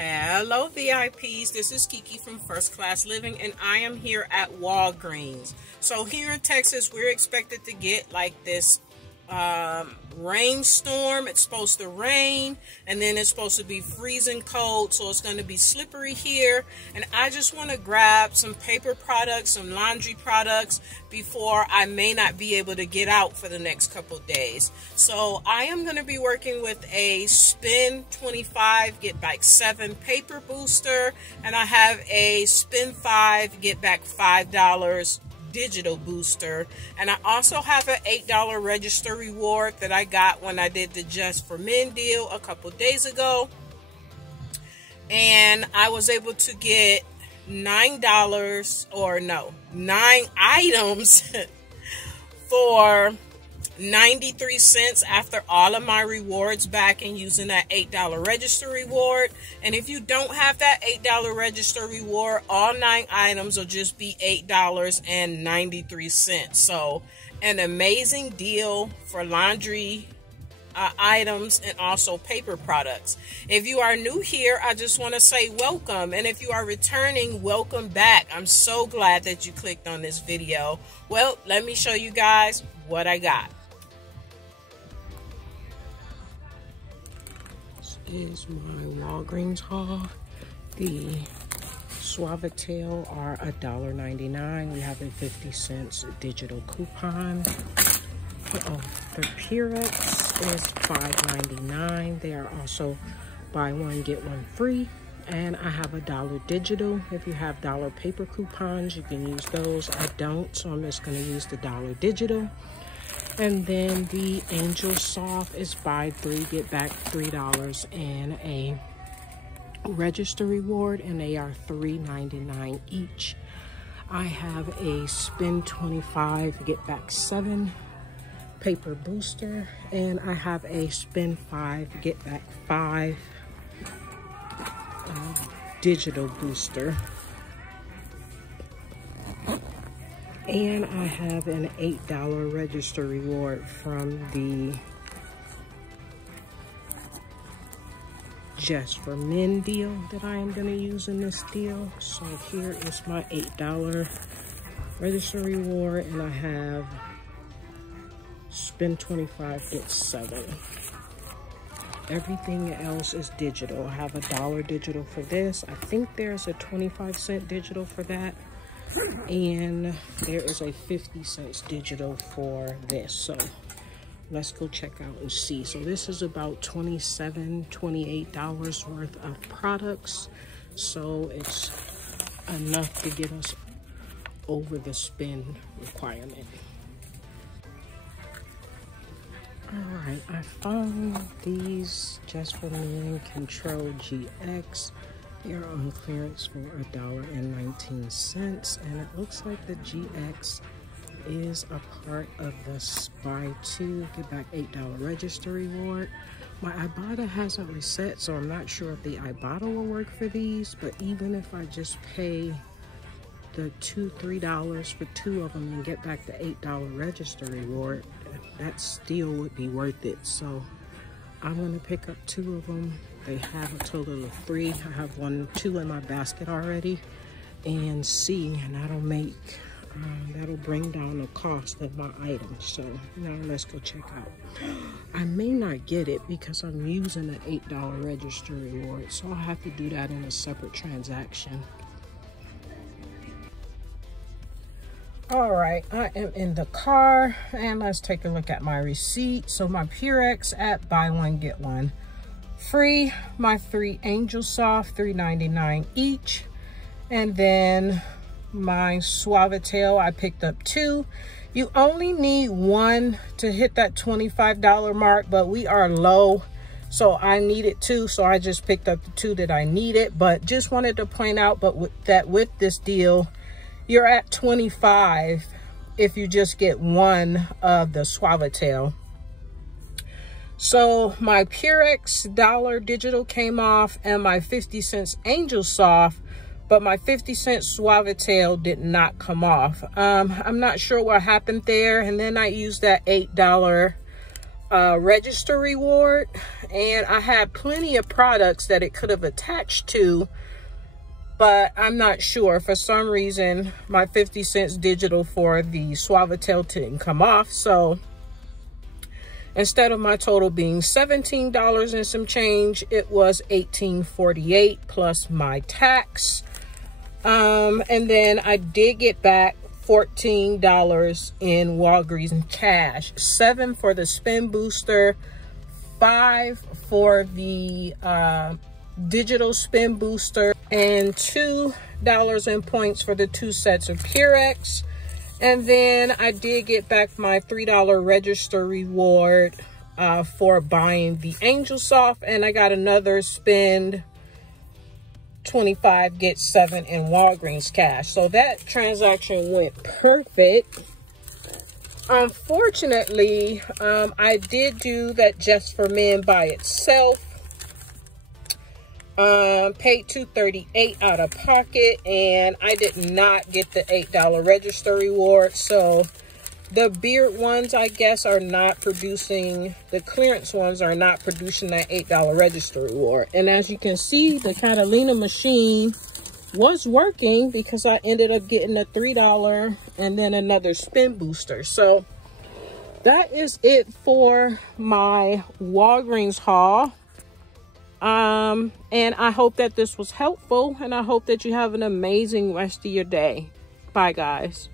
Hello VIPs, this is Kiki from First Class Living and I am here at Walgreens. So here in Texas we're expected to get like this rainstorm. It's supposed to rain and then it's supposed to be freezing cold, so it's going to be slippery here, and I just want to grab some paper products, some laundry products before I may not be able to get out for the next couple days. So I am going to be working with a spend 25 get back 7 paper booster, and I have a spend 5 get back $5 digital booster, and I also have an $8 register reward that I got when I did the Just for Men deal a couple days ago, and I was able to get $9 9 items for 93 cents after all of my rewards back and using that $8 register reward. And if you don't have that $8 register reward, all 9 items will just be $8.93. So an amazing deal for laundry items and also paper products. If you are new here, I just want to say welcome, and if you are returning, welcome back. I'm so glad that you clicked on this video. Well, let me show you guys what I got. Is my Walgreens haul. The Suavitel are $1.99. We have a 50 cents digital coupon. The Purex is $5.99. They are also buy one get one free, and I have $1 digital. If you have dollar paper coupons, you can use those. I don't, so I'm just going to use the $1 digital. And then the Angel Soft is buy 3 get back $3 and a register reward, and they are $3.99 each. I have a spend 25 get back 7 paper booster, and I have a spend 5 get back 5 digital booster. And I have an $8 register reward from the Just for Men deal that I am going to use in this deal. So here is my $8 register reward, and I have spend 25 get 7. Everything else is digital. I have $1 digital for this. I think there's a 25-cent digital for that. And there is a 50 cents digital for this. So let's go check out and see. So this is about $28 worth of products. So it's enough to get us over the spend requirement. All right, I found these Just for Men Control GX. They are on clearance for $1.19, and it looks like the GX is a part of the buy 2 get back $8 register reward. My Ibotta hasn't reset, so I'm not sure if the Ibotta will work for these, but even if I just pay the $3 for 2 of them and get back the $8 register reward, that still would be worth it. So I'm going to pick up 2 of them. They have a total of 3. I have 2 in my basket already, and see, and that'll make that'll bring down the cost of my items. So now let's go check out. I may not get it because I'm using an $8 register reward, so I'll have to do that in a separate transaction. All right, I am in the car, and let's take a look at my receipt. So my Purex at buy one get one free, my 3 Angel Soft $3.99 each, and then my Suavitel I picked up 2. You only need 1 to hit that $25 mark, but we are low, so I needed 2, so I just picked up the 2 that I needed. But just wanted to point out with this deal, you're at 25 if you just get 1 of the Suavitel. So my Purex $1 digital came off, and my 50 cents Angel Soft, but my 50 cent Suavitel did not come off. I'm not sure what happened there. And then I used that $8 register reward, and I had plenty of products that it could have attached to, but I'm not sure. For some reason, my 50 cents digital for the Suavitel didn't come off. So instead of my total being $17 and some change, it was $18.48 plus my tax. And then I did get back $14 in Walgreens cash, $7 for the spin booster, $5 for the digital spin booster, and $2 in points for the 2 sets of Purex. And then I did get back my $3 register reward for buying the Angel Soft, and I got another spend 25 get 7 in Walgreens cash. So that transaction went perfect. Unfortunately, I did do that Just for Men by itself. Paid $2.38 out of pocket, and I did not get the $8 register reward. So the beard ones, I guess, are not producing, the clearance ones are not producing that $8 register reward. And as you can see, the Catalina machine was working because I ended up getting a $3 and then another spin booster. So that is it for my Walgreens haul. And I hope that this was helpful, and I hope that you have an amazing rest of your day. Bye, guys.